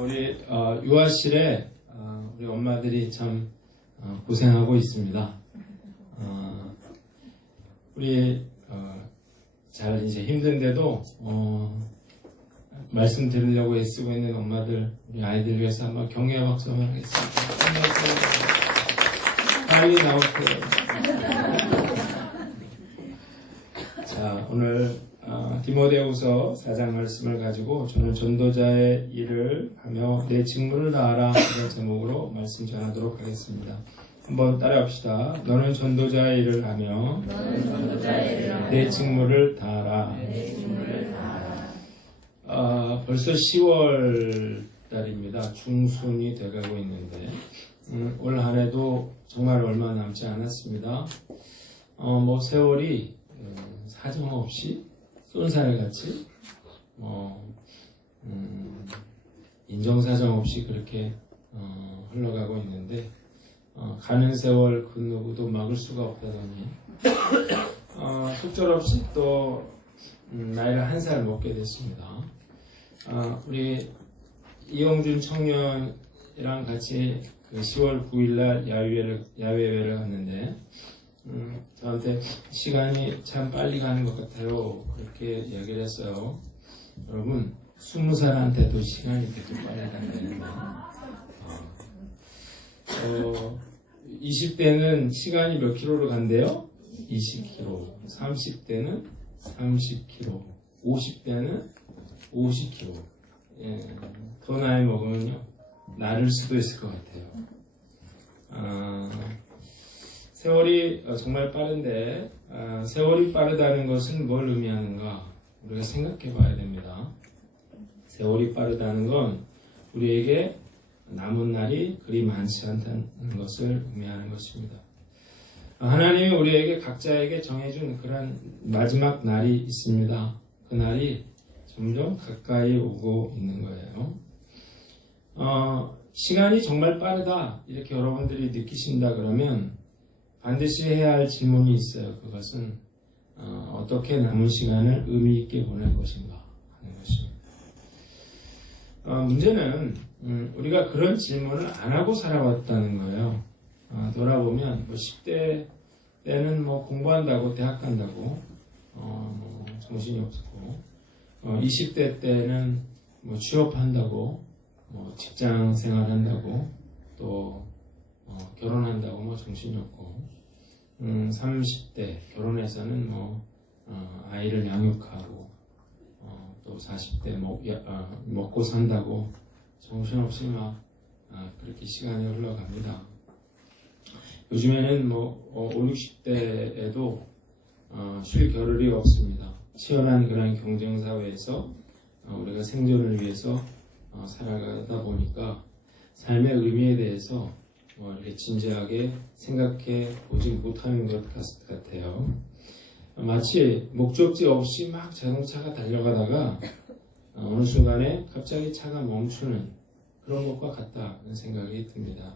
우리 유아실에 우리 엄마들이 참 고생하고 있습니다. 우리 잘 이제 힘든데도 말씀 들으려고 애쓰고 있는 엄마들, 우리 아이들 위해서 한번 격려 박수 한번 하겠습니다. 빨리 나오세요. 자, 오늘 디모데후서 4장 말씀을 가지고 저는 전도자의 일을 하며 내 직무를 다하라 이런 제목으로 말씀 전하도록 하겠습니다. 한번 따라합시다. 너는 전도자의 일을 하며 내 직무를 다하라. 벌써 10월 달입니다. 중순이 돼가고 있는데 올 한 해도 정말 얼마 남지 않았습니다. 세월이 사정없이 쏜살같이 인정사정 없이 그렇게 흘러가고 있는데 가는 세월 그 누구도 막을 수가 없다더니 속절없이 또 나이를 한 살 먹게 됐습니다. 우리 이용준 청년이랑 같이 그 10월 9일날 야외회를 갔는데 저한테 시간이 참 빨리 가는 것 같아요. 그렇게 이야기를 했어요. 여러분, 20살한테도 시간이 되게 빨리 간다는 거. 20대는 시간이 몇 킬로로 간대요? 20km. 30대는 30km. 50대는 50km. 예, 더 나이 먹으면요, 나를 수도 있을 것 같아요. 세월이 정말 빠른데 세월이 빠르다는 것은 뭘 의미하는가 우리가 생각해 봐야 됩니다. 세월이 빠르다는 건 우리에게 남은 날이 그리 많지 않다는 것을 의미하는 것입니다. 하나님이 우리에게 각자에게 정해준 그런 마지막 날이 있습니다. 그 날이 점점 가까이 오고 있는 거예요. 시간이 정말 빠르다 이렇게 여러분들이 느끼신다 그러면 반드시 해야 할 질문이 있어요. 그것은 어떻게 남은 시간을 의미 있게 보낼 것인가 하는 것입니다. 문제는 우리가 그런 질문을 안 하고 살아왔다는 거예요. 돌아보면 10대 때는 공부한다고 대학 간다고 정신이 없었고 20대 때는 취업한다고 직장 생활한다고 또 결혼한다고 정신이 없고 30대 결혼해서는 아이를 양육하고 또 40대 먹고 산다고 정신없이 그렇게 시간이 흘러갑니다. 요즘에는 5, 60대에도 쉴 겨를이 없습니다. 치열한 그런 경쟁사회에서 우리가 생존을 위해서 살아가다 보니까 삶의 의미에 대해서 이렇게 진지하게 생각해 보지 못하는 것 같아요. 마치 목적지 없이 막 자동차가 달려가다가 어느 순간에 갑자기 차가 멈추는 그런 것과 같다는 생각이 듭니다.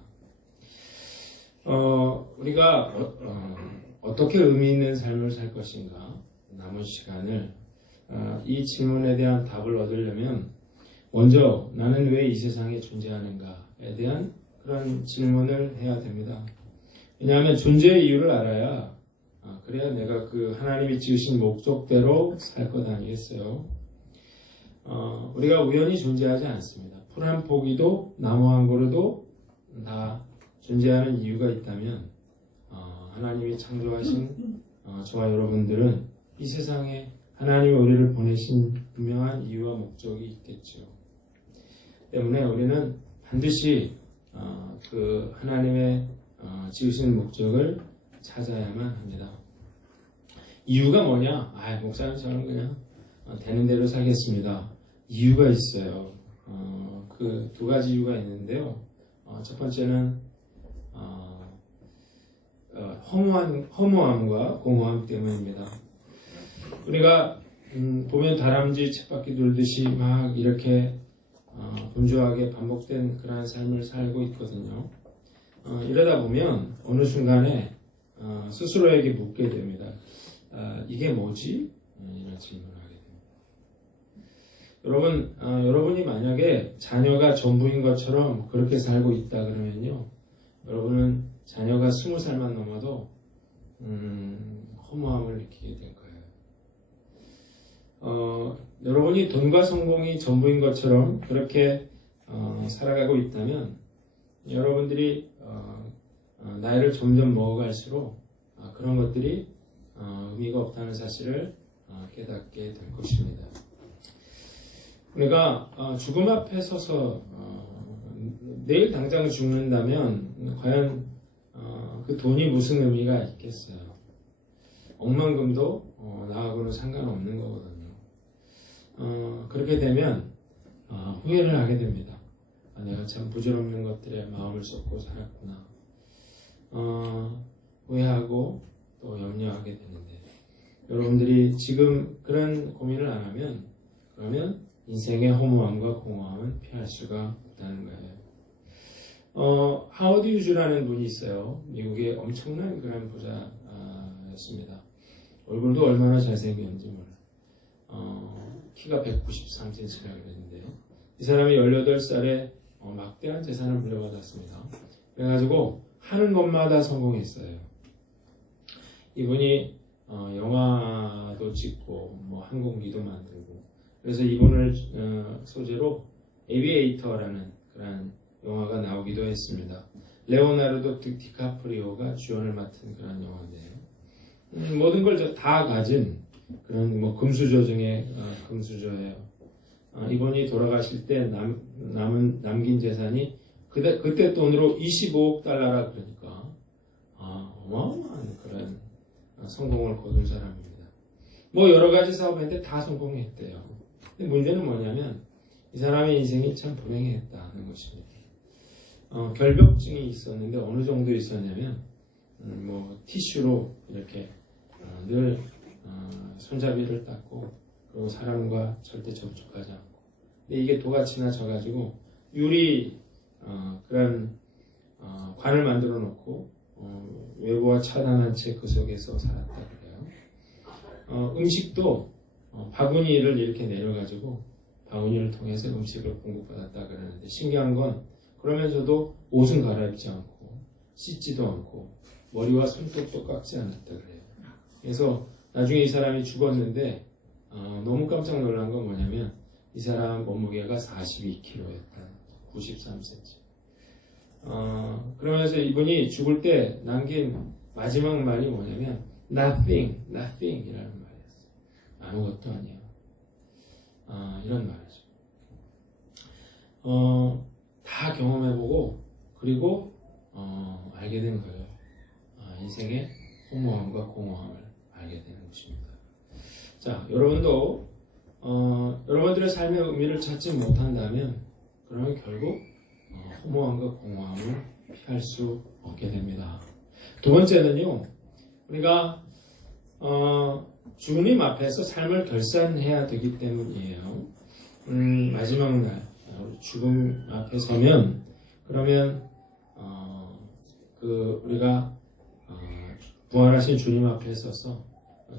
우리가 어떻게 의미 있는 삶을 살 것인가 남은 시간을 이 질문에 대한 답을 얻으려면 먼저 나는 왜 이 세상에 존재하는가에 대한 그런 질문을 해야 됩니다. 왜냐하면 존재의 이유를 알아야 그래야 내가 그 하나님이 지으신 목적대로 살 것 아니겠어요? 우리가 우연히 존재하지 않습니다. 풀 한 포기도 나무 한 그루도 다 존재하는 이유가 있다면 하나님이 창조하신 저와 여러분들은 이 세상에 하나님이 우리를 보내신 분명한 이유와 목적이 있겠죠. 때문에 우리는 반드시 그 하나님의 지으신 목적을 찾아야만 합니다. 이유가 뭐냐? 목사님 저는 그냥 되는 대로 살겠습니다. 이유가 있어요. 그 두 가지 이유가 있는데요. 첫 번째는 허무함과 공허함 때문입니다. 우리가 보면 다람쥐 쳇바퀴 돌듯이 막 이렇게 분주하게 반복된 그러한 삶을 살고 있거든요. 이러다 보면 어느 순간에 스스로에게 묻게 됩니다. 이게 뭐지? 이런 질문을 하게 됩니다. 여러분이 만약에 자녀가 전부인 것처럼 그렇게 살고 있다 그러면요, 여러분은 자녀가 20살만 넘어도 허무함을 느끼게 될 거예요. 여러분이 돈과 성공이 전부인 것처럼 그렇게 살아가고 있다면 여러분들이 나이를 점점 먹어갈수록 그런 것들이 의미가 없다는 사실을 깨닫게 될 것입니다. 우리가 죽음 앞에 서서 내일 당장 죽는다면 과연 그 돈이 무슨 의미가 있겠어요? 억만금도 나하고는 상관없는 거거든요. 그렇게 되면 후회를 하게 됩니다. 내가 참 부질없는 것들에 마음을 쏟고 살았구나. 후회하고 또 염려하게 되는데, 여러분들이 지금 그런 고민을 안 하면 그러면 인생의 허무함과 공허함은 피할 수가 없다는 거예요. 하워드 유즈라는 분이 있어요. 미국의 엄청난 그런 부자였습니다. 얼굴도 얼마나 잘생겼는지 몰라. 키가 193cm라 그랬는데요. 이 사람이 18살에 막대한 재산을 물려받았습니다. 그래가지고 하는 것마다 성공했어요. 이분이 영화도 찍고 뭐 항공기도 만들고, 그래서 이분을 소재로 에비에이터라는 그런 영화가 나오기도 했습니다. 레오나르도 디카프리오가 주연을 맡은 그런 영화인데요. 모든 걸 다 가진 그런 뭐 금수저 중에 금수저예요. 이분이 돌아가실 때 남긴 재산이 그때 돈으로 25억 달러라 그러니까 어마어마한 그런 성공을 거둔 사람입니다. 뭐 여러 가지 사업했는데 다 성공했대요. 근데 문제는 뭐냐면 이 사람의 인생이 참 불행했다는 것입니다. 결벽증이 있었는데 어느 정도 있었냐면 뭐 티슈로 이렇게 늘 손잡이를 닦고, 그리고 사람과 절대 접촉하지 않고, 근데 이게 도가치나 져가지고 유리 그런 관을 만들어 놓고 외부와 차단한 채 그 속에서 살았다 그래요. 음식도 바구니를 이렇게 내려가지고 바구니를 통해서 음식을 공급받았다 그러는데, 신기한 건 그러면서도 옷은 갈아입지 않고 씻지도 않고 머리와 손톱도 깎지 않았다 그래요. 그래서 나중에 이 사람이 죽었는데 너무 깜짝 놀란 건 뭐냐면 이 사람 몸무게가 42kg였다. 93cm. 그러면서 이분이 죽을 때 남긴 마지막 말이 뭐냐면 nothing 이라는 말이었어요. 아무것도 아니야. 이런 말이죠. 다 경험해보고 그리고 알게 된 거예요. 인생의 허무함과 공허함을 알게 되는 것입니다. 자, 여러분도 여러분들의 삶의 의미를 찾지 못한다면 그러면 결국 허무함과 공허함을 피할 수 없게 됩니다. 두 번째는요, 우리가 주님 앞에서 삶을 결산해야 되기 때문이에요. 마지막 날 죽음 앞에 서면 그러면 우리가 부활하신 주님 앞에 서서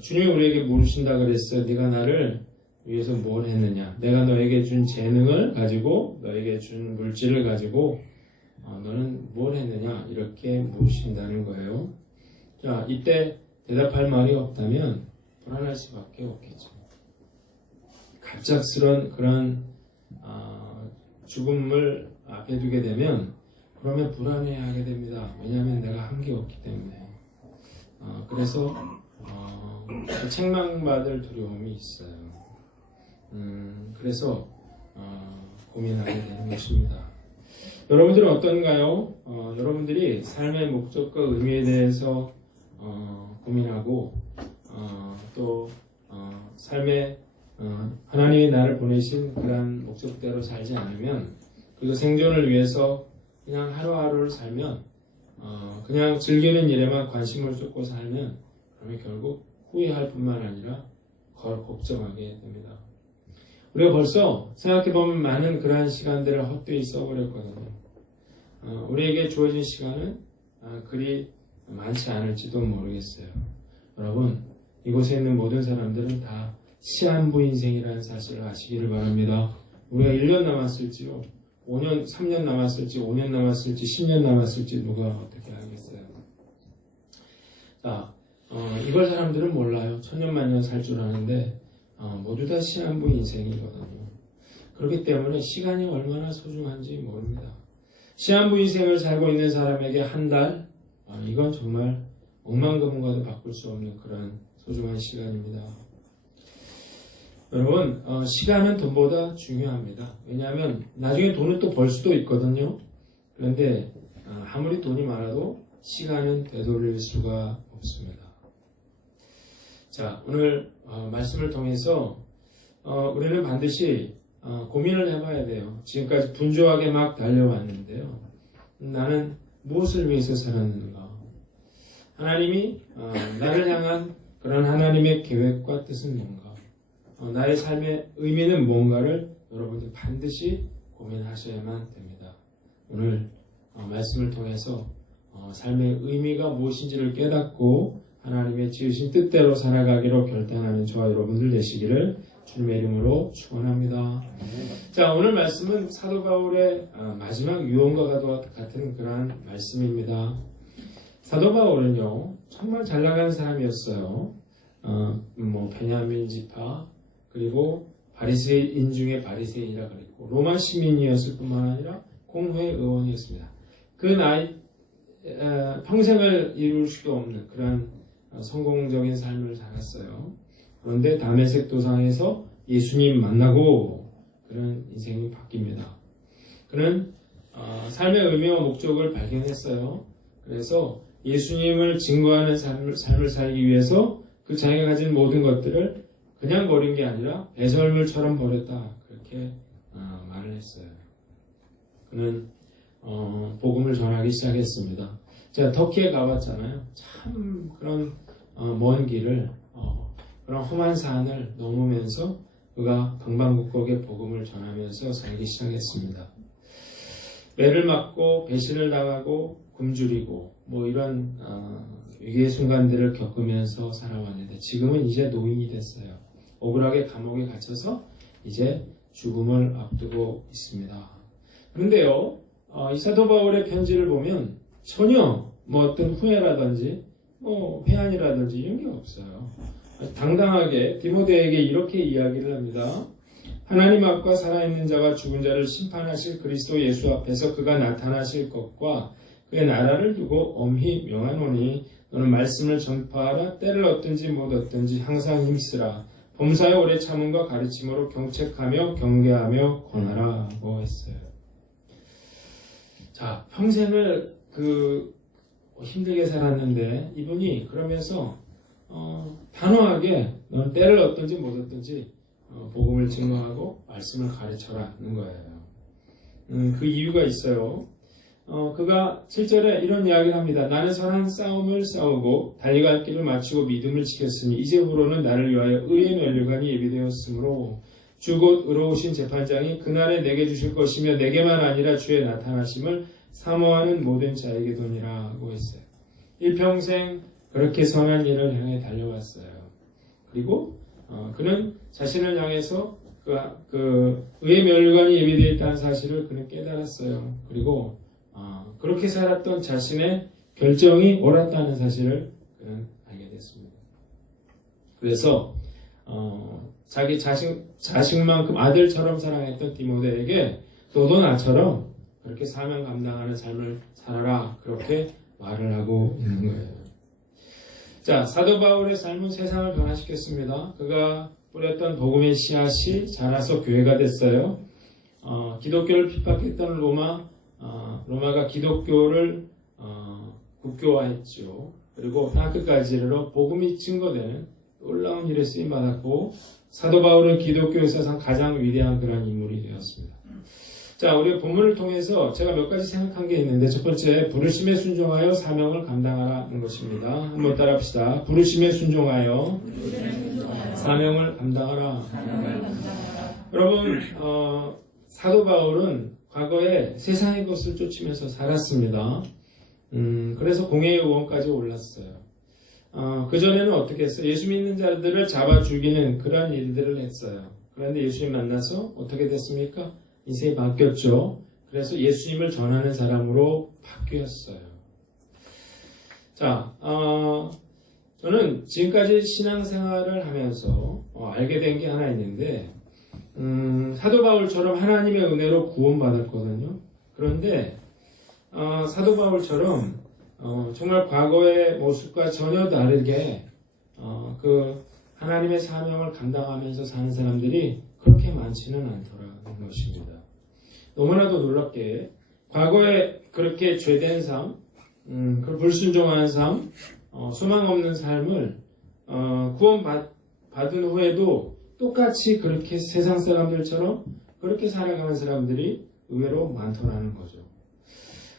주님이 우리에게 물으신다 그랬어요. 네가 나를 위해서 뭘 했느냐? 내가 너에게 준 재능을 가지고, 너에게 준 물질을 가지고 너는 뭘 했느냐? 이렇게 물으신다는 거예요. 자, 이때 대답할 말이 없다면 불안할 수밖에 없겠죠. 갑작스런 그런 죽음을 앞에 두게 되면 그러면 불안해하게 됩니다. 왜냐하면 내가 한 게 없기 때문에. 그래서 책망받을 두려움이 있어요. 그래서 고민하게 되는 것입니다. 여러분들은 어떤가요? 여러분들이 삶의 목적과 의미에 대해서 고민하고 또 삶에 하나님이 나를 보내신 그런 목적대로 살지 않으면, 그리고 생존을 위해서 그냥 하루하루를 살면 그냥 즐기는 일에만 관심을 쏟고 살면 그러면 결국 후회할 뿐만 아니라 걱정하게 됩니다. 우리가 벌써 생각해보면 많은 그러한 시간들을 헛되이 써버렸거든요. 우리에게 주어진 시간은 그리 많지 않을지도 모르겠어요. 여러분, 이곳에 있는 모든 사람들은 다 시한부 인생이라는 사실을 아시기를 바랍니다. 우리가 1년 남았을지요, 5년, 3년 남았을지, 5년 남았을지, 10년 남았을지 누가 어떻게 알겠어요. 자, 이걸 사람들은 몰라요. 천년만년 살 줄 아는데 모두 다 시한부 인생이거든요. 그렇기 때문에 시간이 얼마나 소중한지 모릅니다. 시한부 인생을 살고 있는 사람에게 한 달, 이건 정말 억만금과도 바꿀 수 없는 그런 소중한 시간입니다. 여러분, 시간은 돈보다 중요합니다. 왜냐하면 나중에 돈을 또 벌 수도 있거든요. 그런데 아무리 돈이 많아도 시간은 되돌릴 수가 없습니다. 자, 오늘 말씀을 통해서 우리는 반드시 고민을 해봐야 돼요. 지금까지 분주하게 막 달려왔는데요. 나는 무엇을 위해서 살았는가? 하나님이 나를 향한 그런 하나님의 계획과 뜻은 뭔가? 나의 삶의 의미는 뭔가를 여러분들 반드시 고민하셔야만 됩니다. 오늘 말씀을 통해서 삶의 의미가 무엇인지를 깨닫고 하나님의 지으신 뜻대로 살아가기로 결단하는 저와 여러분들 되시기를 주님의 이름으로 축원합니다. 자, 오늘 말씀은 사도 바울의 마지막 유언과 같은 그러한 말씀입니다. 사도 바울은요, 정말 잘 나가는 사람이었어요. 베냐민 지파, 그리고 바리새인 중에 바리새인이라 그랬고, 로마 시민이었을 뿐만 아니라 공회 의원이었습니다. 그 나이 평생을 이룰 수도 없는 그런 성공적인 삶을 살았어요. 그런데 다메섹 도상에서 예수님 만나고 그런 인생이 바뀝니다. 그는 삶의 의미와 목적을 발견했어요. 그래서 예수님을 증거하는 삶을 살기 위해서 그 자기가 가진 모든 것들을 그냥 버린 게 아니라 배설물처럼 버렸다, 그렇게 말을 했어요. 그는 복음을 전하기 시작했습니다. 제가 터키에 가봤잖아요. 참 그런 먼 길을 그런 험한 산을 넘으면서 그가 방방곡곡에 복음을 전하면서 살기 시작했습니다. 매를 맞고 배신을 당하고 굶주리고 이런 위기의 순간들을 겪으면서 살아왔는데 지금은 이제 노인이 됐어요. 억울하게 감옥에 갇혀서 이제 죽음을 앞두고 있습니다. 그런데요, 이 사도 바울의 편지를 보면 전혀 어떤 후회라든지 회한이라든지 이런 게 없어요. 당당하게 디모데에게 이렇게 이야기를 합니다. 하나님 앞과 살아있는 자와 죽은 자를 심판하실 그리스도 예수 앞에서 그가 나타나실 것과 그의 나라를 두고 엄히 명하노니 너는 말씀을 전파하라. 때를 얻든지 못 얻든지 항상 힘쓰라. 범사에 오래 참음과 가르침으로 경책하며 경계하며 권하라고 했어요. 자, 평생을 힘들게 살았는데 이분이 그러면서 단호하게 넌 때를 얻든지 못 얻든지 복음을 증거하고 말씀을 가르쳐라는 거예요. 그 이유가 있어요. 그가 7절에 이런 이야기를 합니다. 나는 선한 싸움을 싸우고 달려갈 길을 마치고 믿음을 지켰으니 이제부로는 나를 위하여 의의 면류관이 예비되었으므로 주 곧 의로우신 재판장이 그날에 내게 주실 것이며 내게만 아니라 주의 나타나심을 사모하는 모든 자에게도니라고 했어요. 일평생 그렇게 선한 일을 향해 달려왔어요. 그리고 그는 자신을 향해서 그 의의 면류관이 예비되어 있다는 사실을 그는 깨달았어요. 그리고 그렇게 살았던 자신의 결정이 옳았다는 사실을 그는 알게 됐습니다. 그래서 자기 자식만큼 아들처럼 사랑했던 디모데에게 너도 나처럼 그렇게 사명 감당하는 삶을 살아라, 그렇게 말을 하고 있는 거예요. 자, 사도 바울의 삶은 세상을 변화시켰습니다. 그가 뿌렸던 복음의 씨앗이 자라서 교회가 됐어요. 기독교를 핍박했던 로마가 기독교를 국교화했죠. 그리고 땅끝까지 이르러 복음이 증거되는 놀라운 일에 쓰임받았고 사도 바울은 기독교 역사상 가장 위대한 그런 인물이 되었습니다. 자, 우리 본문을 통해서 제가 몇 가지 생각한 게 있는데 첫 번째, 부르심에 순종하여 사명을 감당하라는 것입니다. 한번 따라 합시다. 부르심에 순종하여 사명을 감당하라. 여러분, 사도 바울은 과거에 세상의 것을 쫓으면서 살았습니다. 그래서 공회의 의원까지 올랐어요. 그전에는 어떻게 했어요? 예수 믿는 자들을 잡아 죽이는 그런 일들을 했어요. 그런데 예수님 만나서 어떻게 됐습니까? 인생이 바뀌었죠. 그래서 예수님을 전하는 사람으로 바뀌었어요. 자, 저는 지금까지 신앙생활을 하면서 알게 된 게 하나 있는데 사도 바울처럼 하나님의 은혜로 구원받았거든요. 그런데 사도 바울처럼 정말 과거의 모습과 전혀 다르게 그 하나님의 사명을 감당하면서 사는 사람들이 그렇게 많지는 않더라는 것입니다. 너무나도 놀랍게 과거에 그렇게 죄된 삶, 그 불순종한 삶, 소망 없는 삶을 구원받은 후에도 똑같이 그렇게 세상 사람들처럼 그렇게 살아가는 사람들이 의외로 많더라는 거죠.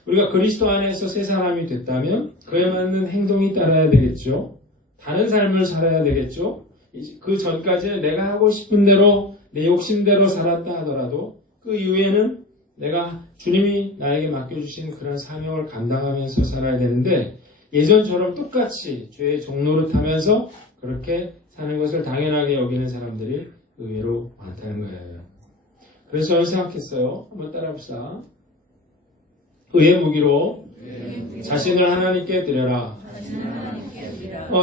우리가 그리스도 안에서 새 사람이 됐다면 그에 맞는 행동이 따라야 되겠죠. 다른 삶을 살아야 되겠죠. 그 전까지는 내가 하고 싶은 대로 내 욕심대로 살았다 하더라도 그 이후에는 내가 주님이 나에게 맡겨주신 그런 사명을 감당하면서 살아야 되는데 예전처럼 똑같이 죄의 종노릇하면서 그렇게 사는 것을 당연하게 여기는 사람들이 의외로 많다는 거예요. 그래서 저는 생각했어요. 한번 따라합시다. 의의 무기로 자신을 하나님께 드려라.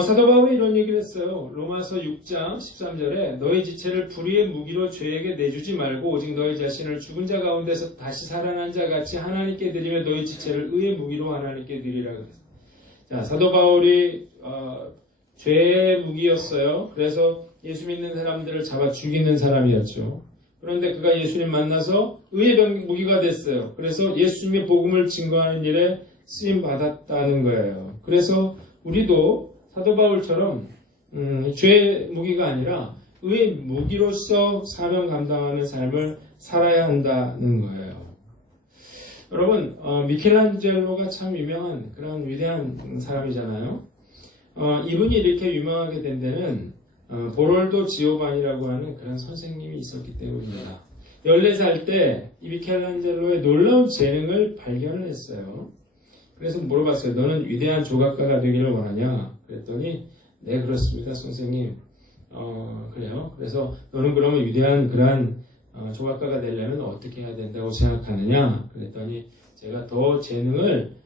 사도 바울이 이런 얘기를 했어요. 로마서 6장 13절에 너희 지체를 불의의 무기로 죄에게 내주지 말고 오직 너희 자신을 죽은 자 가운데서 다시 살아난 자 같이 하나님께 드리며 너희 지체를 의의 무기로 하나님께 드리라 그랬어요. 자, 사도 바울이 죄의 무기였어요. 그래서 예수 믿는 사람들을 잡아 죽이는 사람이었죠. 그런데 그가 예수님 만나서 의의 무기가 됐어요. 그래서 예수님의 복음을 증거하는 일에 쓰임 받았다는 거예요. 그래서 우리도 사도 바울처럼 죄의 무기가 아니라 의의 무기로서 사명 감당하는 삶을 살아야 한다는 거예요. 여러분, 미켈란젤로가 참 유명한 그런 위대한 사람이잖아요. 이분이 이렇게 유명하게 된 데는 보롤도 지오반이라고 하는 그런 선생님이 있었기 때문입니다. 14살 때 이 미켈란젤로의 놀라운 재능을 발견을 했어요. 그래서 물어봤어요. 너는 위대한 조각가가 되기를 원하냐? 그랬더니 네, 그렇습니다, 선생님. 그래요. 그래서 너는 그러면 위대한 그러한 조각가가 되려면 어떻게 해야 된다고 생각하느냐? 그랬더니 제가 더 재능을,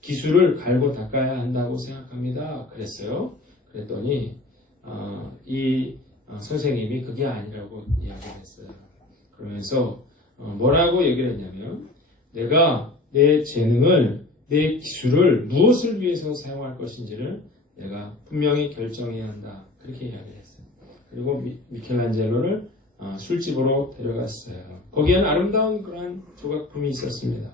기술을 갈고 닦아야 한다고 생각합니다. 그랬어요. 그랬더니 이 선생님이 그게 아니라고 이야기를 했어요. 그러면서 뭐라고 얘기를 했냐면 내가 내 재능을, 내 기술을 무엇을 위해서 사용할 것인지를 내가 분명히 결정해야 한다. 그렇게 이야기를 했어요. 그리고 미켈란젤로를 술집으로 데려갔어요. 거기에는 아름다운 그런 조각품이 있었습니다.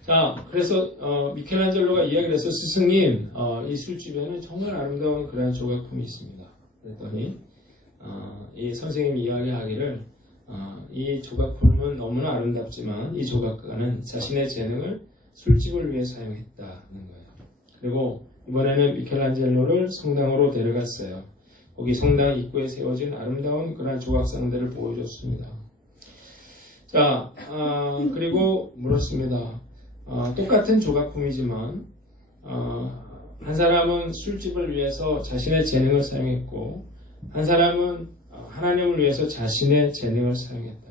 자, 그래서 미켈란젤로가 이야기를 해서 스승님, 이 술집에는 정말 아름다운 그런 조각품이 있습니다. 그랬더니 이 선생님이 이야기하기를 이 조각품은 너무나 아름답지만 이 조각가는 자신의 재능을 술집을 위해 사용했다는 거예요. 그리고 이번에는 미켈란젤로를 성당으로 데려갔어요. 거기 성당 입구에 세워진 아름다운 그런 조각상들을 보여줬습니다. 자, 그리고 물었습니다. 똑같은 조각품이지만 한 사람은 술집을 위해서 자신의 재능을 사용했고 한 사람은 하나님을 위해서 자신의 재능을 사용했다.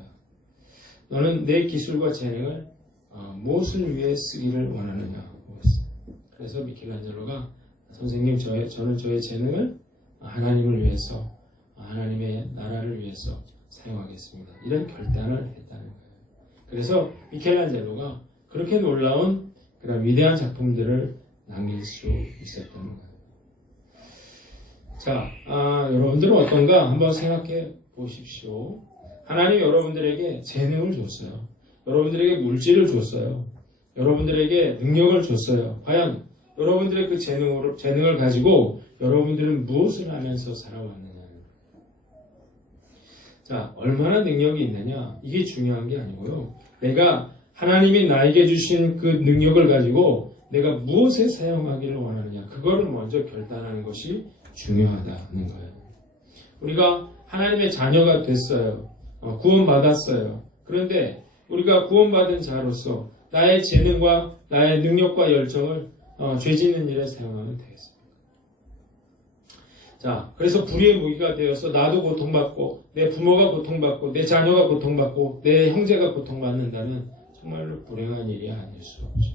너는 내 기술과 재능을 무엇을 위해 쓰기를 원하느냐? 그래서 미켈란젤로가 선생님, 저는 저의 재능을 하나님을 위해서, 하나님의 나라를 위해서 사용하겠습니다. 이런 결단을 했다는 거예요. 그래서 미켈란젤로가 그렇게 놀라운 그런 위대한 작품들을 남길 수 있었던 거예요. 자, 여러분들은 어떤가 한번 생각해 보십시오. 하나님 여러분들에게 재능을 줬어요. 여러분들에게 물질을 줬어요. 여러분들에게 능력을 줬어요. 과연 여러분들의 그 재능을 가지고 여러분들은 무엇을 하면서 살아왔느냐. 자, 얼마나 능력이 있느냐. 이게 중요한 게 아니고요. 내가 하나님이 나에게 주신 그 능력을 가지고 내가 무엇에 사용하기를 원하느냐. 그거를 먼저 결단하는 것이 중요하다는 거예요. 우리가 하나님의 자녀가 됐어요. 구원받았어요. 그런데 우리가 구원받은 자로서 나의 재능과 나의 능력과 열정을 죄 짓는 일에 사용하면 되겠습니다. 자, 그래서 불의의 무기가 되어서 나도 고통받고 내 부모가 고통받고 내 자녀가 고통받고 내 형제가 고통받는다는 정말로 불행한 일이 아닐 수 없죠.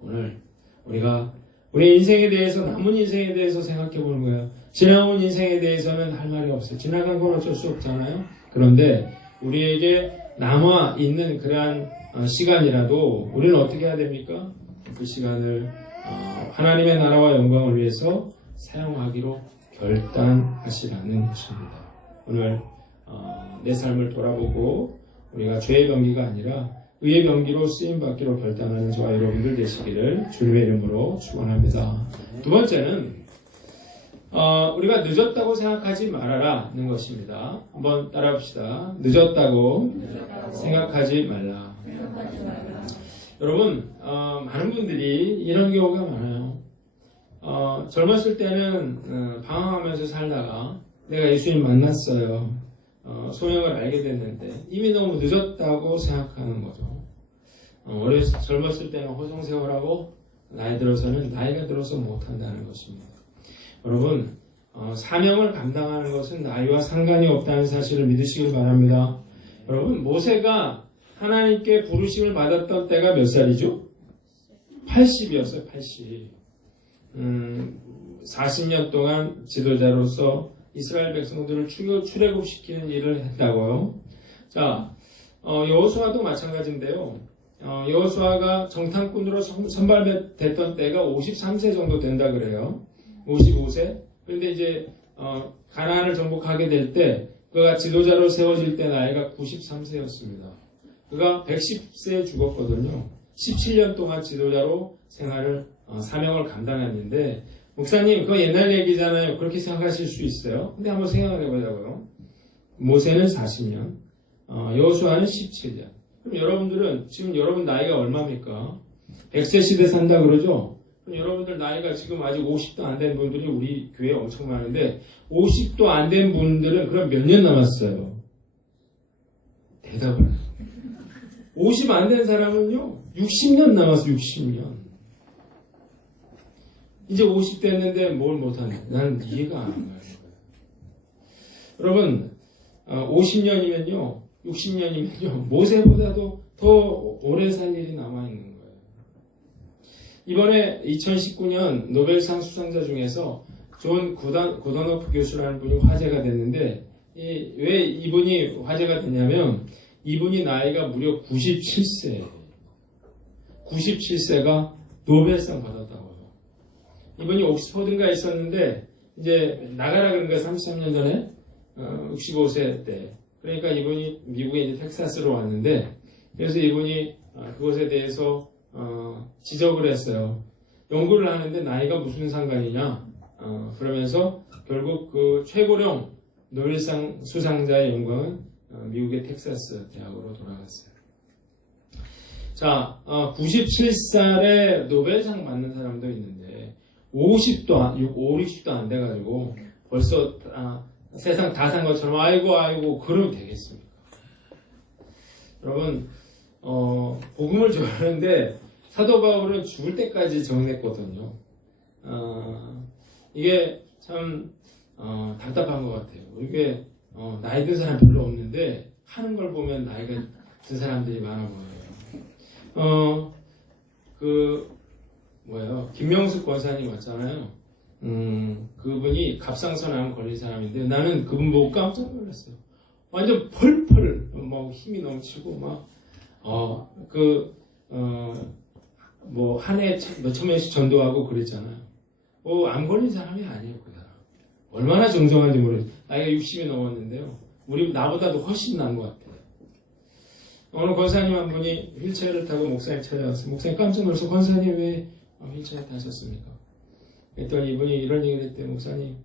오늘 우리가 우리 인생에 대해서 남은 인생에 대해서 생각해 보는 거예요. 지나온 인생에 대해서는 할 말이 없어요. 지나간 건 어쩔 수 없잖아요. 그런데 우리에게 남아 있는 그러한 시간이라도 우리는 어떻게 해야 됩니까? 그 시간을 하나님의 나라와 영광을 위해서 사용하기로 결단하시라는 것입니다. 오늘 내 삶을 돌아보고 우리가 죄의 병기가 아니라 의의 병기로 쓰임받기로 결단하는 저와 여러분들 되시기를 주님의 이름으로 축원합니다. 두 번째는 우리가 늦었다고 생각하지 말아라는 것입니다. 한번 따라합시다. 늦었다고 생각하지 말라. 여러분, 많은 분들이 이런 경우가 많아요. 젊었을 때는 방황하면서 살다가 내가 예수님 만났어요. 소명을 알게 됐는데 이미 너무 늦었다고 생각하는 거죠. 젊었을 때는 호송세월하고 나이 들어서는 나이가 들어서 못한다는 것입니다. 여러분, 사명을 감당하는 것은 나이와 상관이 없다는 사실을 믿으시길 바랍니다. 여러분, 모세가 하나님께 부르심을 받았던 때가 몇 살이죠? 80이었어요. 80. 40년 동안 지도자로서 이스라엘 백성들을 출애굽시키는 일을 했다고요. 자, 여호수아도 마찬가지인데요. 여호수아가 정탐꾼으로 선발됐던 때가 53세 정도 된다 그래요. 55세. 그런데 이제 가나안을 정복하게 될 때 그가 지도자로 세워질 때 나이가 93세였습니다. 그가 110세에 죽었거든요. 17년 동안 지도자로 생활을 사명을 감당했는데 목사님 그거 옛날 얘기잖아요. 그렇게 생각하실 수 있어요. 근데 한번 생각해 보자고요. 모세는 40년, 여호수아는 17년. 그럼 여러분들은 지금 여러분 나이가 얼마입니까? 100세 시대 산다 그러죠? 그럼 여러분들 나이가 지금 아직 50도 안 된 분들이 우리 교회에 엄청 많은데 50도 안 된 분들은 그럼 몇 년 남았어요? 대답을 50 안 된 사람은요 60년 남았어요. 60년. 이제 50 됐는데 뭘 못하냐? 나는 이해가 안 가는 거예요. 여러분 50년이면요 60년이면요 모세보다도 더 오래 살 일이 남아있는 거예요. 이번에 2019년 노벨상 수상자 중에서 존 고더너프 교수라는 분이 화제가 됐는데 왜 이분이 화제가 됐냐면 이분이 나이가 무려 97세예요. 97세가 노벨상 받았다고요. 이분이 옥스퍼드인가 있었는데 이제 나가라 그런 거예요. 33년 전에 65세 때. 그러니까 이분이 미국에 이제 텍사스로 왔는데 그래서 이분이 그것에 대해서 지적을 했어요. 연구를 하는데 나이가 무슨 상관이냐? 그러면서 결국 그 최고령 노벨상 수상자의 영광은 미국의 tek사스 대학으로 돌아갔어요. 자, 97살에 노벨상 받는 사람도 있는데 50도 안 돼가지고 벌써 세상 다 산 것처럼 아이고 그러면 되겠습니까? 여러분 복음을 전하는데 사도 바울은 죽을 때까지 정했거든요. 이게 참 답답한 것 같아요. 이게 나이 든 사람 별로 없는데 하는 걸 보면 나이가 든 사람들이 많아 보여요. 김명숙 권사님 왔잖아요. 그분이 갑상선암 걸린 사람인데 나는 그분 보고 깜짝 놀랐어요. 완전 펄펄 막 힘이 넘치고 한 해 몇천 명씩 전도하고 그랬잖아요. 암 걸린 사람이 아니에요, 그 사람. 얼마나 정정한지 모르겠어요. 나이가 60이 넘었는데요. 나보다도 훨씬 나은 것 같아요. 어느 권사님 한 분이 휠체어를 타고 목사님 찾아왔어요. 목사님 깜짝 놀라서 권사님 왜 휠체어 타셨습니까? 그랬더니 이분이 이런 얘기를 했대요. 목사님,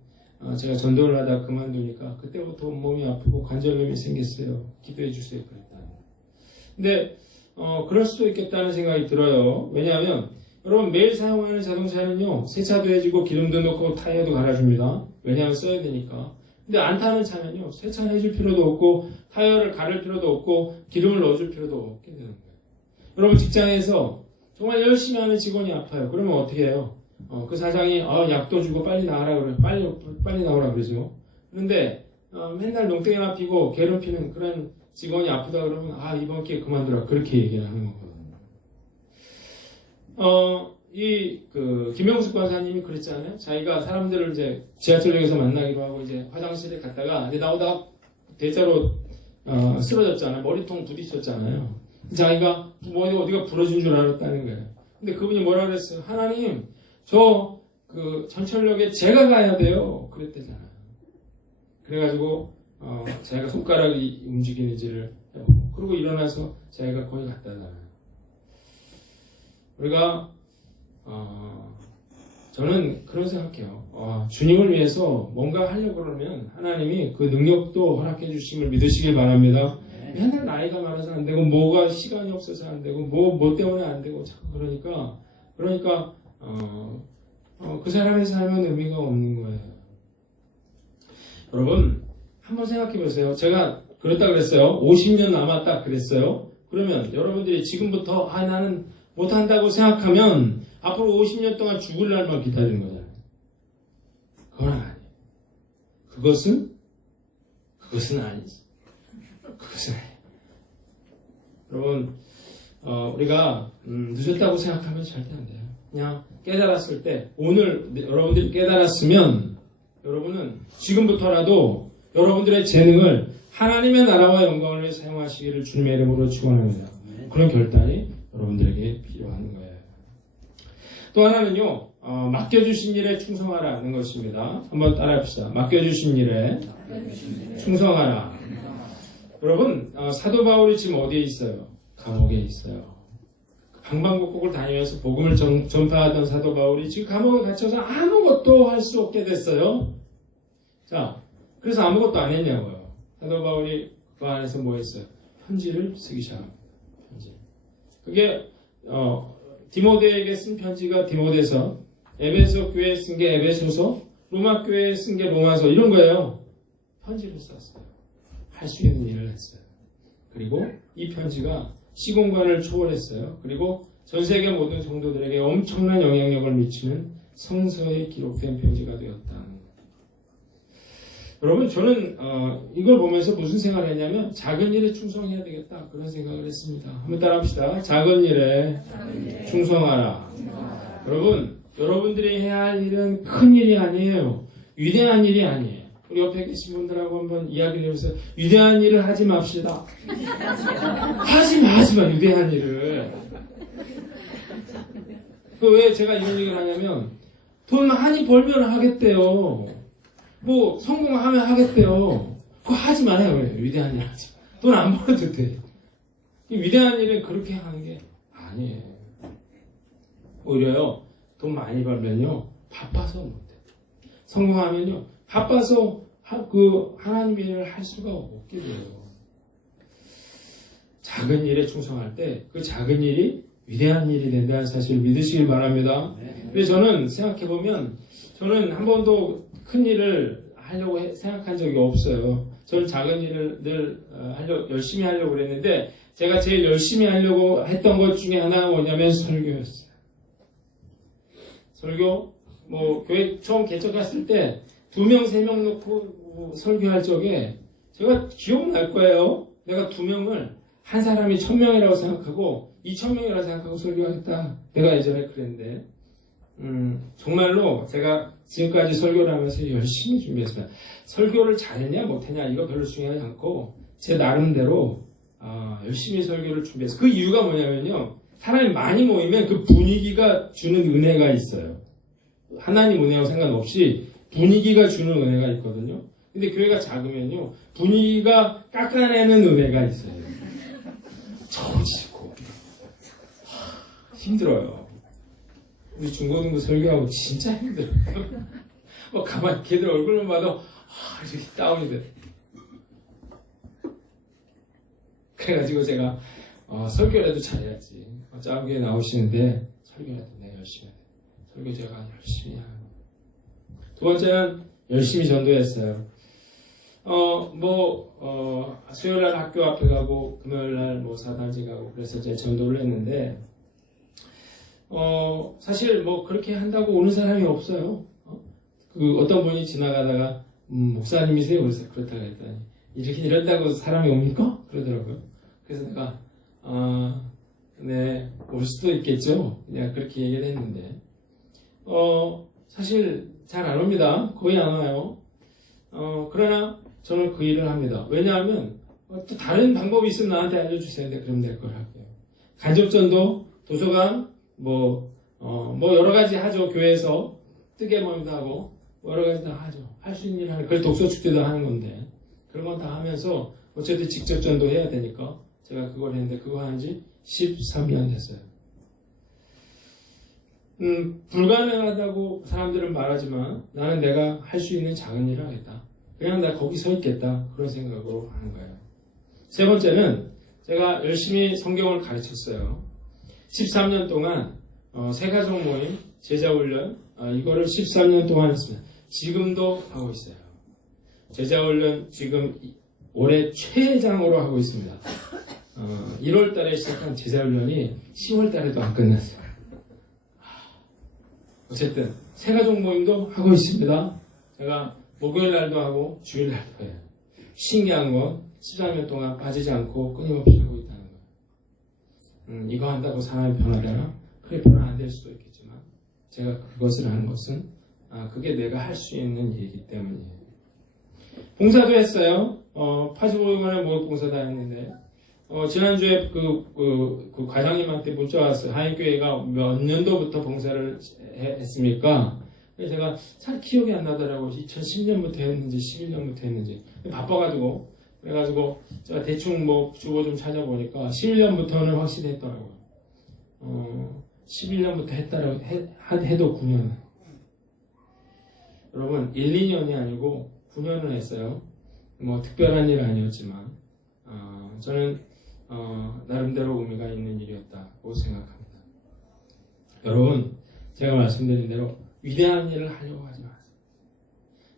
제가 전도를 하다 그만두니까 그때부터 몸이 아프고 관절염이 생겼어요. 기도해 주세요. 그랬다. 근데 그럴 수도 있겠다는 생각이 들어요. 왜냐하면 여러분 매일 사용하는 자동차는요 세차도 해주고 기름도 넣고 타이어도 갈아줍니다. 왜냐하면 써야 되니까. 근데 안 타는 차는요 세차는 해줄 필요도 없고 타이어를 갈을 필요도 없고 기름을 넣어줄 필요도 없게 되는 거예요. 여러분 직장에서 정말 열심히 하는 직원이 아파요. 그러면 어떻게 해요? 그 사장이 약도 주고 빨리 나가라 그래. 빨리 나오라 그러죠. 그런데 맨날 농땡이만 피고 괴롭히는 그런 직원이 아프다 그러면 이번 기회에 그만두라 그렇게 얘기를 하는 거거든요. 김영숙 권사님이 그랬잖아요. 자기가 사람들을 이제 지하철역에서 만나기로 하고 이제 화장실에 갔다가 이제 나오다가 대자로 쓰러졌잖아요. 머리통 부딪혔잖아요. 자기가 어디가 부러진 줄 알았다는 거예요. 근데 그분이 뭐라 그랬어요? 하나님, 저 전철역에 제가 가야 돼요. 그랬대잖아요. 그래가지고 자기가 손가락이 움직이는지를 해보고 그러고 일어나서 자기가 거기 갔다잖아요. 우리가 저는 그런 생각해요. 주님을 위해서 뭔가 하려고 그러면 하나님이 그 능력도 허락해 주심을 믿으시길 바랍니다. 맨날 나이가 많아서 안 되고 뭐가 시간이 없어서 안 되고 뭐 때문에 안 되고 자꾸 그러니까 그 사람의 삶은 의미가 없는 거예요. 여러분 한번 생각해 보세요. 제가 그랬다 그랬어요. 50년 남았다 그랬어요. 그러면 여러분들이 지금부터 나는 못한다고 생각하면 앞으로 50년 동안 죽을 날만 기다리는 거잖아요. 그건 아니에요. 그것은 아니지. 그것은 아니에요. 여러분 우리가 늦었다고 생각하면 절대 안 돼요. 그냥 깨달았을 때 오늘 여러분들이 깨달았으면 여러분은 지금부터라도 여러분들의 재능을 하나님의 나라와 영광을 위해 사용하시기를 주님의 이름으로 축원합니다. 그런 결단이 여러분들에게 필요한 거예요. 또 하나는요, 맡겨주신 일에 충성하라는 것입니다. 한번 따라합시다. 맡겨주신 일에 충성하라. 여러분, 사도 바울이 지금 어디에 있어요? 감옥에 있어요. 방방곡곡을 다니면서 복음을 전파하던 사도 바울이 지금 감옥에 갇혀서 아무것도 할 수 없게 됐어요. 자, 그래서 아무것도 안 했냐고요. 사도 바울이 그 안에서 뭐 했어요? 편지를 쓰기 시작합니다. 편지. 그게 디모데에게 쓴 편지가 디모데서, 에베소 교회에 쓴 게 에베소서, 로마 교회에 쓴 게 로마서 이런 거예요. 편지를 썼어요. 할 수 있는 일을 했어요. 그리고 이 편지가 시공간을 초월했어요. 그리고 전 세계 모든 성도들에게 엄청난 영향력을 미치는 성서에 기록된 편지가 되었다는 거예요. 여러분, 저는 이걸 보면서 무슨 생각을 했냐면 작은 일에 충성해야 되겠다 그런 생각을 했습니다. 한번 따라합시다. 작은 일에 충성하라. 여러분, 여러분들이 해야 할 일은 큰 일이 아니에요. 위대한 일이 아니에요. 우리 옆에 계신 분들하고 한번 이야기를 해보세요. 위대한 일을 하지 맙시다. 하지 마, 위대한 일을. 왜 제가 이런 얘기를 하냐면 돈 많이 벌면 하겠대요. 뭐 성공하면 하겠대요. 그거 하지 말아요. 위대한 일 하지 마. 돈 안 벌어도 돼. 위대한 일은 그렇게 하는 게 아니에요. 오히려요, 돈 많이 벌면요 바빠서 못해. 성공하면요 바빠서 하나님의 일을 할 수가 없게 돼요. 작은 일에 충성할 때 그 작은 일이 위대한 일이 된다는 사실을 믿으시길 바랍니다. 그래서 저는 생각해보면 저는 한 번도 큰 일을 하려고 생각한 적이 없어요. 저는 작은 일을 늘 열심히 하려고 그랬는데 제가 제일 열심히 하려고 했던 것 중에 하나가 뭐냐면 설교였어요. 설교, 교회 처음 개척했을 때 2명, 3명 놓고 설교할 적에 제가 기억날 거예요. 내가 2명을 한 사람이 1000명이라고 생각하고 2000명이라고 생각하고 설교하겠다. 내가 예전에 그랬는데 정말로 제가 지금까지 설교를 하면서 열심히 준비했어요. 설교를 잘했냐 못했냐 이거 별로 중요하지 않고 제 나름대로 열심히 설교를 준비했어요. 그 이유가 뭐냐면요. 사람이 많이 모이면 그 분위기가 주는 은혜가 있어요. 하나님 은혜와 상관없이 분위기가 주는 은혜가 있거든요. 근데 교회가 작으면요. 분위기가 깎아내는 은혜가 있어요. 처지고 힘들어요. 우리 중고등부 설교하고 진짜 힘들어요. 가만히 걔들 얼굴만 봐도 이렇게 다운이 돼. 그래가지고 제가 설교라도 잘해야지. 짱교에 나오시는데 설교라도 내가 열심히 해야 돼. 설교 제가 열심히 하는. 두 번째는 열심히 전도했어요. 수요일날 학교 앞에 가고 금요일날 사단지 가고 그래서 제가 전도를 했는데 사실 뭐 그렇게 한다고 오는 사람이 없어요. 그 어떤 분이 지나가다가 목사님이세요? 그래서 그렇다고 했더니 이렇게 이런다고 사람이 옵니까? 그러더라고요. 그래서 내가 네, 올 수도 있겠죠. 그냥 그렇게 얘기를 했는데 사실 잘 안 옵니다. 거의 안 와요. 그러나 저는 그 일을 합니다. 왜냐하면 또 다른 방법이 있으면 나한테 알려주세요. 네, 그럼 내 걸 할게요. 간접전도, 도서관, 뭐 여러 가지 하죠. 교회에서 뜨개 모임도 하고 여러 가지 다 하죠. 할 수 있는 일 하는, 그걸 독서축제도 하는 건데 그런 건 다 하면서 어쨌든 직접 전도해야 되니까 제가 그걸 했는데 그거 한 지 13년 됐어요. 불가능하다고 사람들은 말하지만 나는 내가 할 수 있는 작은 일을 하겠다. 그냥 나 거기 서 있겠다. 그런 생각으로 하는 거예요. 세 번째는 제가 열심히 성경을 가르쳤어요. 13년 동안 새가족 모임, 제자훈련 이거를 13년 동안 했습니다. 지금도 하고 있어요. 제자훈련 지금 올해 최장으로 하고 있습니다. 1월 달에 시작한 제자훈련이 10월 달에도 안 끝났어요. 어쨌든 새가족 모임도 하고 있습니다. 제가 목요일 날도 하고 주일 날도 해요. 신기한 건 13년 동안 빠지지 않고 끊임없이 하고 있다는 거예요. 이거 한다고 사람이 변하려나? 그래, 변화 안 될 수도 있겠지만 제가 그것을 하는 것은 그게 내가 할 수 있는 일이기 때문이에요. 봉사도 했어요. 파주보육원에 목욕봉사 다 했는데 지난주에 그 과장님한테 문자 왔어요. 하인교회가 몇 년도부터 봉사를 했습니까? 그래서 제가 잘 기억이 안 나더라고요. 2010년부터 했는지 11년부터 했는지 바빠가지고 그래가지고 제가 대충 뭐 주보 좀 찾아보니까 11년부터는 확실히 했더라고요. 11년부터 했다라고 해도 9년. 여러분 1, 2년이 아니고 9년을 했어요. 뭐 특별한 일은 아니었지만 저는 나름대로 의미가 있는 일이었다고 생각합니다. 여러분 제가 말씀드린 대로 위대한 일을 하려고 하지 마세요.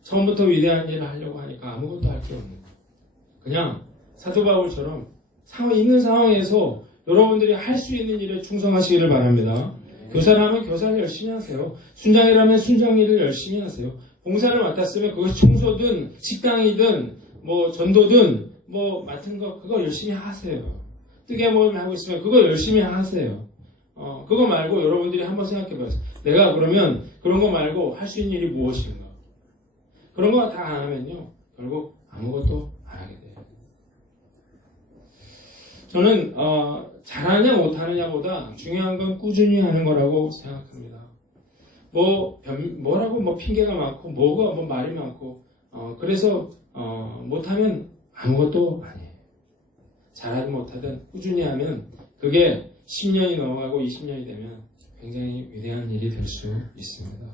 처음부터 위대한 일을 하려고 하니까 아무것도 할 게 없는 거예요. 그냥 사도 바울처럼 있는 상황에서 여러분들이 할 수 있는 일에 충성하시기를 바랍니다. 교사라면 교사를 열심히 하세요. 순장이라면 순장 일을 열심히 하세요. 봉사를 맡았으면 그것이 청소든 식당이든 뭐 전도든 뭐 맡은 거 그거 열심히 하세요. 뜨개 모임 하고 있으면 그거 열심히 하세요. 그거 말고 여러분들이 한번 생각해 봐요. 내가 그러면 그런 거 말고 할 수 있는 일이 무엇인가? 그런 거 다 안 하면요. 결국 아무것도 안 하게 돼요. 저는 잘하냐 못하느냐보다 중요한 건 꾸준히 하는 거라고 생각합니다. 뭐라고 핑계가 많고 뭐가 말이 많고 그래서 못하면 아무것도 아니에요. 잘하든 못하든 꾸준히 하면 그게 10년이 넘어가고 20년이 되면 굉장히 위대한 일이 될 수 있습니다.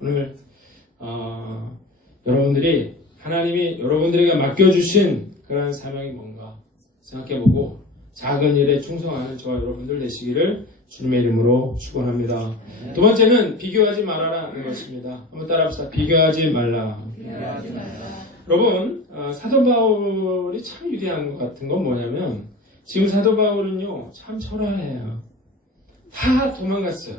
오늘 여러분들이 하나님이 여러분들에게 맡겨주신 그러한 사명이 뭔가 생각해보고 작은 일에 충성하는 저와 여러분들 되시기를 주님의 이름으로 축원합니다. 두 번째는 비교하지 말아라는 것입니다. 한번 따라합시다. 비교하지 말라. 여러분 사도 바울이 참 위대한 것 같은 건 뭐냐면 지금 사도 바울은요 참 초라해요. 다 도망갔어요.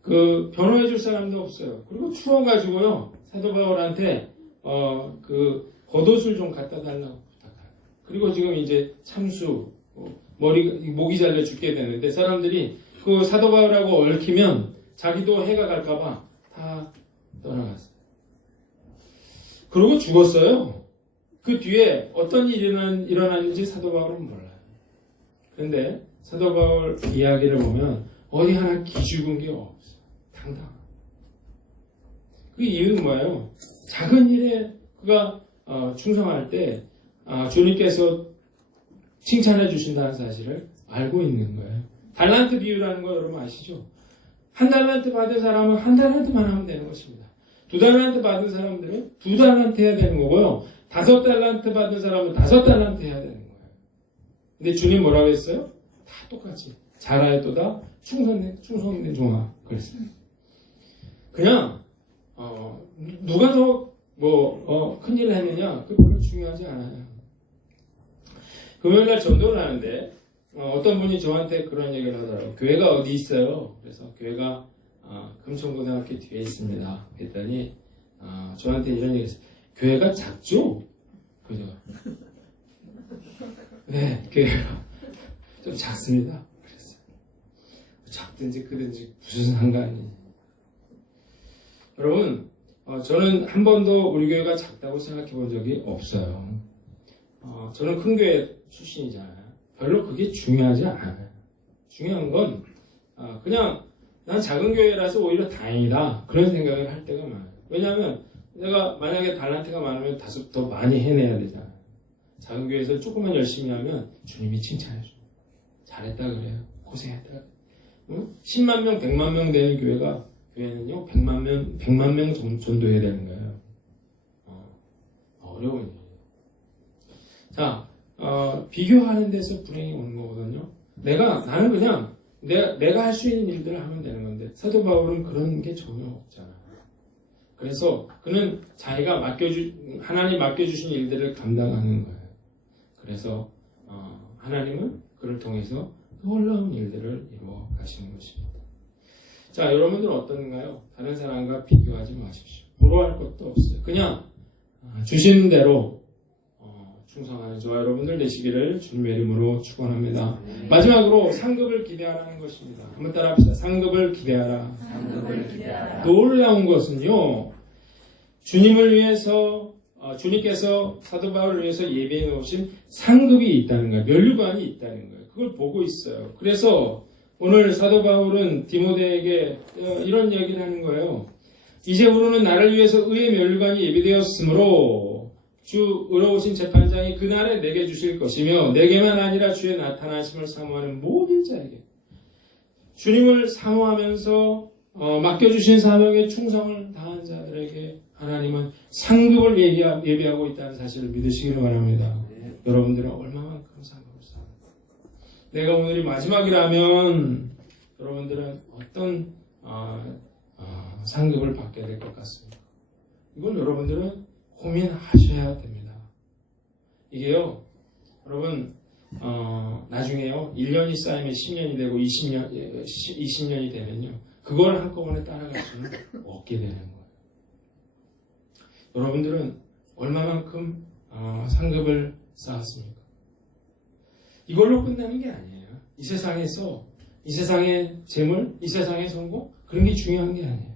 그 변호해 줄 사람도 없어요. 그리고 추워가지고요 사도 바울한테 그 겉옷을 좀 갖다 달라고 부탁해요. 그리고 지금 이제 참수 목이 잘려 죽게 되는데 사람들이 그 사도 바울하고 얽히면 자기도 해가 갈까봐 다 떠나갔어요. 그러고 죽었어요. 그 뒤에 어떤 일이 일어났는지 사도 바울은 몰라요. 그런데 사도 바울 이야기를 보면 어디 하나 기죽은 게 없어요. 당당. 그 이유는 뭐예요? 작은 일에 그가 충성할 때 주님께서 칭찬해 주신다는 사실을 알고 있는 거예요. 달란트 비유라는 거 여러분 아시죠? 한 달란트 받은 사람은 한 달란트만 하면 되는 것입니다. 2달란트 받은 사람들은 2달란트 해야 되는 거고요. 5달란트 받은 사람은 5달란트 해야 되는 거예요. 근데 주님 뭐라고 했어요? 다 똑같이 잘하였도다 충성된 종아 그랬어요. 그냥 누가 더 큰일을 했느냐 그게 별로 중요하지 않아요. 금요일날 전도를 하는데 어떤 분이 저한테 그런 얘기를 하더라고요. 교회가 어디 있어요? 그래서 교회가 금천고등학교 뒤에 있습니다. 그랬더니 저한테 이런 얘기를 했어요. 교회가 작죠? 그죠? 네, 교회가 좀 작습니다. 그랬어요. 작든지 크든지 무슨 상관이. 여러분, 저는 한 번도 우리 교회가 작다고 생각해 본 적이 없어요. 저는 큰 교회 출신이잖아요. 별로 그게 중요하지 않아요. 중요한 건 그냥 난 작은 교회라서 오히려 다행이다 그런 생각을 할 때가 많아요. 왜냐하면 내가 만약에 달란트가 많으면 다소 더 많이 해내야 되잖아요. 작은 교회에서 조금만 열심히 하면 주님이 칭찬해줘요. 잘했다 그래요. 고생했다. 응? 10만 명, 100만 명 되는 교회는요 100만 명 전도해야 되는 거예요. 어려운 일이에요. 자, 비교하는 데서 불행이 오는 거거든요. 나는 그냥 내가 할 수 있는 일들을 하면 되는 건데, 사도 바울은 그런 게 전혀 없잖아요. 그래서 그는 자기가 하나님 맡겨주신 일들을 감당하는 거예요. 그래서 하나님은 그를 통해서 놀라운 일들을 이루어 가시는 것입니다. 자, 여러분들은 어떤가요? 다른 사람과 비교하지 마십시오. 부러워할 것도 없어요. 그냥 주시는 대로 충성하는 저와 여러분들 되시기를 주님의 이름으로 축원합니다. 마지막으로 상급을 기대하라는 것입니다. 한번 따라합시다. 상급을 기대하라. 놀라운 것은요, 주님께서 사도 바울을 위해서 예비해 놓으신 상급이 있다는 거예요. 면류관이 있다는 거예요. 그걸 보고 있어요. 그래서 오늘 사도 바울은 디모데에게 이런 이야기를 하는 거예요. 이제부로는 나를 위해서 의의 면류관이 예비되었으므로 주 의로우신 재판장이 그날에 내게 주실 것이며, 내게만 아니라 주의 나타나심을 사모하는 모든 자에게, 주님을 사모하면서 맡겨주신 사명에 충성을 다한 자들에게 하나님은 상급을 예비하고 있다는 사실을 믿으시기를 바랍니다. 여러분들은 얼마만큼 상급을 쌓는가? 내가 오늘이 마지막이라면 여러분들은 어떤 상급을 받게 될 것 같습니다. 이걸 여러분들은 고민하셔야 됩니다. 이게요, 여러분, 나중에요, 1년이 쌓이면 10년이 되고 20년이 되면요, 그걸 한꺼번에 따라갈 수는 없게 되는 거예요. 여러분들은 얼마만큼 상급을 쌓았습니까? 이걸로 끝나는 게 아니에요. 이 세상의 재물, 이 세상의 성공, 그런 게 중요한 게 아니에요.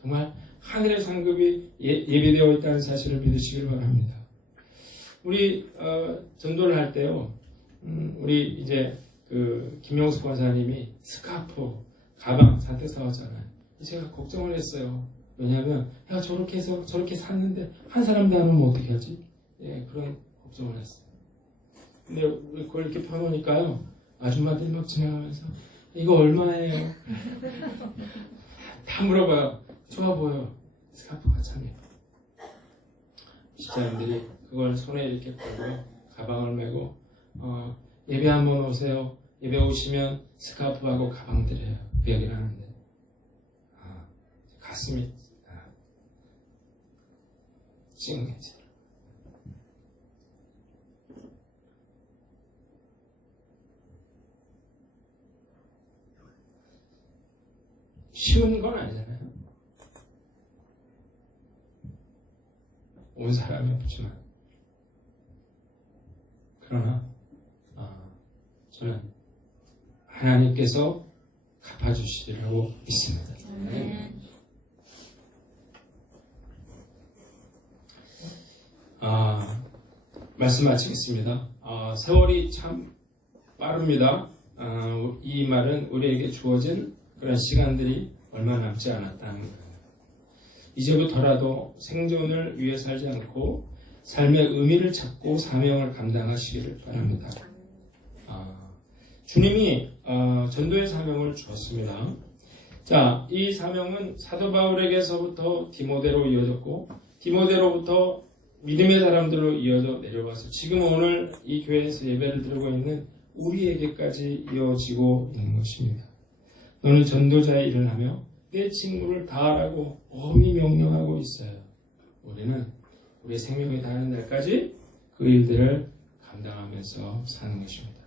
정말 하늘의 상급이 예비되어 있다는 사실을 믿으시길 바랍니다. 우리 전도를 할 때요, 우리 이제 김영수 권사님이 스카프, 가방 잔뜩 사왔잖아요. 제가 걱정을 했어요. 왜냐하면 내가 저렇게 해서 저렇게 샀는데 한 사람도 안 오면 어떻게 하지? 예, 그런 걱정을 했어요. 근데 그걸 이렇게 펴놓으니까요, 아줌마들이 막 지나가면서 이거 얼마예요? 다 물어봐요. 좋아 보여. 스카프가 참이에요. 집사님들이 그걸 손에 이렇게 걸고 가방을 메고 예배 한번 오세요. 예배 오시면 스카프하고 가방 드려요. 그 얘기를 하는데 가슴이 찡해져요. 쉬운 건 아니잖아요. 온 사람이 없지만, 그러나 저는 하나님께서 갚아주시리라고 믿습니다. 말씀 마치겠습니다. 세월이 참 빠릅니다. 이 말은 우리에게 주어진 그런 시간들이 얼마 남지 않았다는 거예요. 이제부터라도 생존을 위해 살지 않고 삶의 의미를 찾고 사명을 감당하시기를 바랍니다. 주님이 전도의 사명을 주었습니다. 자, 이 사명은 사도 바울에게서부터 디모데로 이어졌고, 디모데로부터 믿음의 사람들로 이어져 내려와서 지금 오늘 이 교회에서 예배를 드리고 있는 우리에게까지 이어지고 있는 것입니다. 너는 전도자의 일을 하며 내 친구를 다하라고 엄히 명령하고 있어요. 우리는 우리의 생명이 다하는 날까지 그 일들을 감당하면서 사는 것입니다.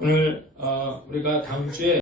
오늘 우리가 다음 주에